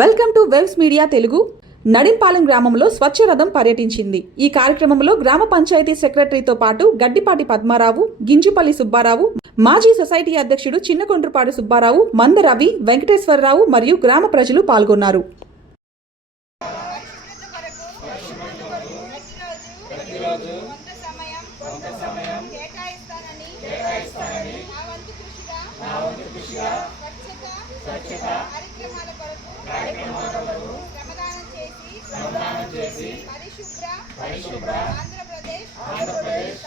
Welcome to waves media Telugu. Nadimpalem గ్రామంలో స్వచ్ఛ రథం పర్యటించింది. ఈ కార్యక్రమంలో గ్రామ పంచాయతీ సెక్రటరీతో పాటు గడ్డిపాటి పద్మారావు, గింజుపల్లి సుబ్బారావు, మాజీ సొసైటీ అధ్యక్షుడు చిన్నకొండ్రుపాడు సుబ్బారావు, మంద రవి, వెంకటేశ్వరరావు మరియు గ్రామ ప్రజలు పాల్గొన్నారు. పరిశుభ్ర ఆంధ్రప్రదేశ్